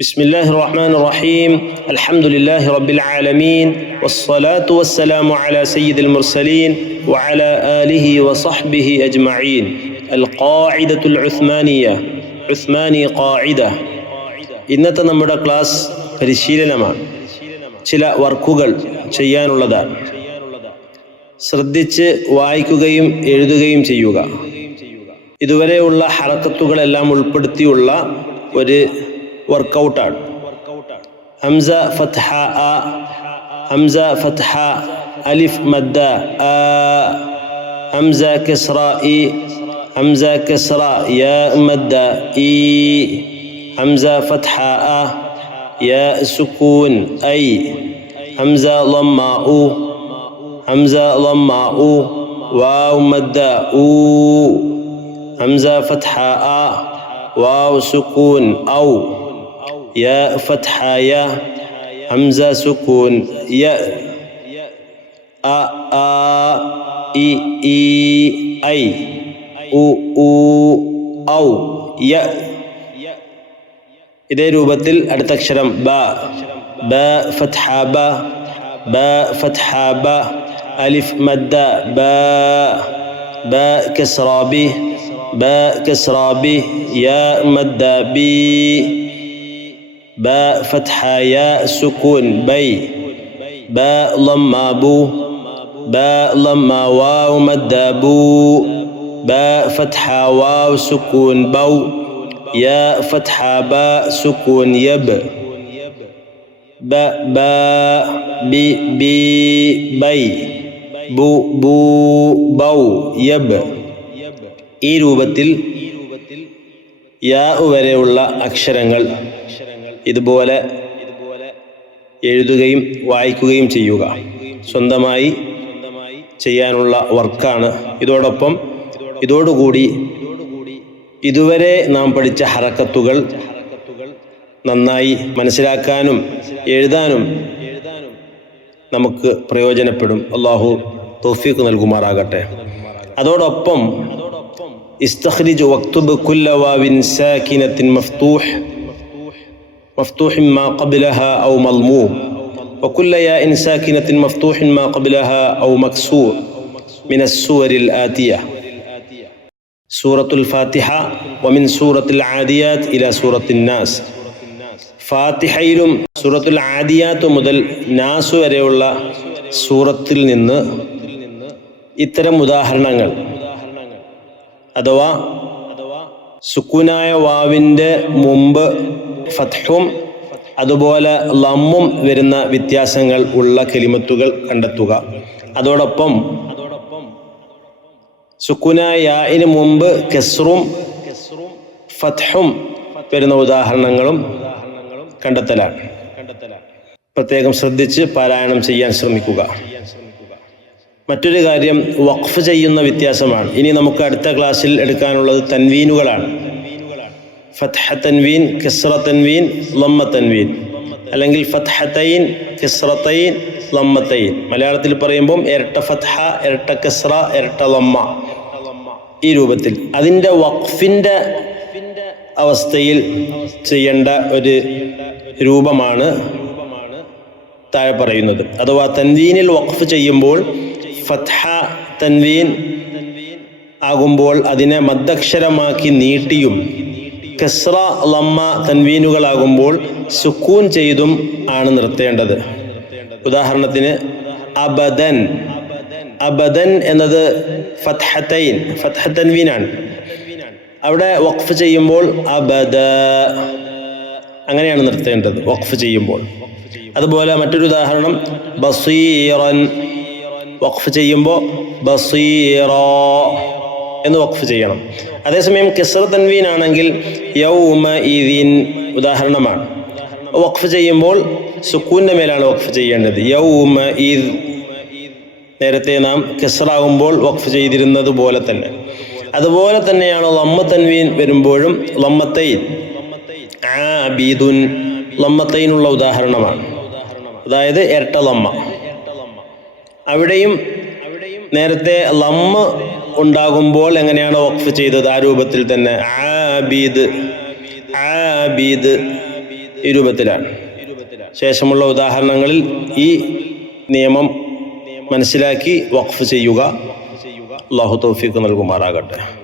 بسم الله الرحمن الرحيم الحمد لله رب العالمين والصلاة والسلام على سيد المرسلين وعلى آله وصحبه أجمعين القاعدة العثمانية عثماني قاعدة ഇന്നത്തെ നമ്മുടെ ക്ലാസ് പരിശീലനമാണ്. ചില വർക്കുകൾ ചെയ്യാനുള്ളതാണ്. ശ്രദ്ധിച്ച് വായിക്കുകയും എഴുതുകയും ചെയ്യുക. ഇതുവരെയുള്ള ഹറക്കത്തുകളെല്ലാം ഉൾപ്പെടുത്തിയുള്ള ഒരു വർക്കൗട്ടാണ്. ഹംസ ഫത്ഹ അ, ഹംസ ഫത്ഹ അലിഫ് മദ്ദ ആ, ഹംസ കസ്റ ഇ, ഹംസ കസ്റ യാ മദ്ദ ഈ, ഹംസ ഫത്ഹ അ, യാ സുകൂൻ ഐ, ഹംസ ളമ്മ ഉ, ഹംസ ളമ്മ ഉ, വാവ് മദ്ദ ഊ, ഹംസ ഫത്ഹ അ, വാവ് സുകൂൻ ഔ, يا فتحة يا، همزة سكون يا، أ آ إي إي أي، أو أو أو يا. ഇതേ രൂപത്തിൽ അടുത്ത അക്ഷരം ബ, ബ ഫത്ഹ ബ, ബ ഫത്ഹ ബ, അലിഫ് മദ്ദ ബ, ബ കസ്റ ബി, ബ കസ്റ ബി, യാ മദ്ദ ബി, باء فتحة ياء سكون بي، باء ضمة بو، باء ضمة واو مد بو، باء فتحة واو سكون بو، ياء فتحة باء سكون يب، باء باء بي بي بي، بو بو بو يب. ഈ രൂപത്തിൽ യാ വരെയുള്ള അക്ഷരങ്ങൾ ഇതുപോലെ എഴുതുകയും വായിക്കുകയും ചെയ്യുക. സ്വന്തമായി ചെയ്യാനുള്ള വർക്കാണ്. ഇതോടുകൂടി ഇതുവരെ നാം പഠിച്ച ഹറക്കത്തുകൾ നന്നായി മനസ്സിലാക്കാനും എഴുതാനും നമുക്ക് പ്രയോജനപ്പെടും. അല്ലാഹു തൗഫീഖ് നൽകുമാറാകട്ടെ. അതോടൊപ്പം ഇസ്തഖ്രിജ് വക്തുബ് കുല്ല വാവിൻ സാകിനത്തിൻ مفتوح ما قبلها أو مضموم وكل ياء ساكنة مفتوح ما قبلها أو مكسور من السور الآتية: سورة الفاتحة ومن سورة العاديات إلى سورة الناس. ഫാത്തിഹയിലും സൂറത്തുൽ ആദിയാത്ത് മുതൽ നാസ് വരെയുള്ള സൂറത്തിൽ നിന്ന് ഇത്തരം ഉദാഹരണങ്ങൾ അഥവാ സുക്കൂനായ വാവിൻ്റെ മുമ്പ് ഫത്ഹും അതുപോലെ ലമ്മും വരുന്ന വ്യത്യാസങ്ങൾ ഉള്ള കലിമത്തുകൾ കണ്ടെത്തുക. അതോടൊപ്പം സുക്കൂനായ യാഇന് മുമ്പ് കസ്റും ഫത്ഹും വരുന്ന ഉദാഹരണങ്ങളും കണ്ടെത്തലാണ്. പ്രത്യേകം ശ്രദ്ധിച്ച് പാരായണം ചെയ്യാൻ ശ്രമിക്കുക. മറ്റൊരു കാര്യം വഖഫ് ചെയ്യുന്ന വ്യത്യാസമാണ്. ഇനി നമുക്ക് അടുത്ത ക്ലാസ്സിൽ എടുക്കാനുള്ളത് തൻവീനുകളാണ്. ഫത്ഹ തൻവീൻ, കസ്റ തൻവീൻ, ലമ്മ തൻവീൻ, അല്ലെങ്കിൽ ഫത്ഹതൈൻ, കസ്റതൈൻ, ലമ്മതൈൻ. മലയാളത്തിൽ പറയുമ്പോൾ ഇരട്ട ഫത്ഹ, ഇരട്ട കസ്റ, ഇരട്ട ലമ്മ, ഈ രൂപത്തിൽ. അതിൻ്റെ വഖഫിൻ്റെ അവസ്ഥയിൽ ചെയ്യേണ്ട ഒരു രൂപമാണ് താഴെ പറയുന്നത്. അഥവാ തൻവീനിൽ വഖഫ് ചെയ്യുമ്പോൾ ഫത്ഹ തൻവീൻ ആകുമ്പോൾ അതിനെ മദ്ദക്ഷരമാക്കി നീട്ടിയും കസ്റ ലമ്മ തൻവീനുകളാകുമ്പോൾ സുക്കൂൻ ചെയ്തും ആണ് നിർത്തേണ്ടത്. ഉദാഹരണത്തിന് അബദൻ, അബദൻ എന്നത് ഫത്ഹതൈൻ, ഫത്ഹ തൻവീനാണ്. അവിടെ വഖഫ് ചെയ്യുമ്പോൾ അബദ അങ്ങനെയാണ് നിർത്തേണ്ടത് വഖഫ് ചെയ്യുമ്പോൾ. അതുപോലെ മറ്റൊരു ഉദാഹരണം ബസീറൻ, വഖഫ് ചെയ്യുമ്പോൾ ബസീറ എന്ന് വഖഫ് ചെയ്യണം. അതേസമയം കസ്റ തൻവീൻ ആണെങ്കിൽ യൗമഇദിൻ ഉദാഹരണമാണ്. വഖഫ് ചെയ്യുമ്പോൾ സുക്കൂന്റെ മേലാണ് വഖഫ് ചെയ്യേണ്ടത്. യൗമഇദ് നേരത്തെ നാം കസ്റാകുമ്പോൾ വഖഫ് ചെയ്തിരുന്നത് പോലെ തന്നെ. അതുപോലെ തന്നെയാണ് ലമ്മ തൻവീൻ വരുമ്പോഴും ലമ്മത്തൈൻ, ആബിദുൻ ലമ്മത്തൈനുള്ള ഉദാഹരണമാണ്. അതായത് ഇരട്ട ലമ്മ. അവിടെയും നേരത്തെ ലമ്മ ഉണ്ടാകുമ്പോൾ എങ്ങനെയാണ് വഖഫ് ചെയ്തത് ആ രൂപത്തിൽ തന്നെ ആബിദ്, ആബിദ് ഈ രൂപത്തിലാണ്. ശേഷമുള്ള ഉദാഹരണങ്ങളിൽ ഈ നിയമം മനസ്സിലാക്കി വഖഫ് ചെയ്യുക. അല്ലാഹു തൗഫീഖ് നൽകുമാറാകട്ടെ.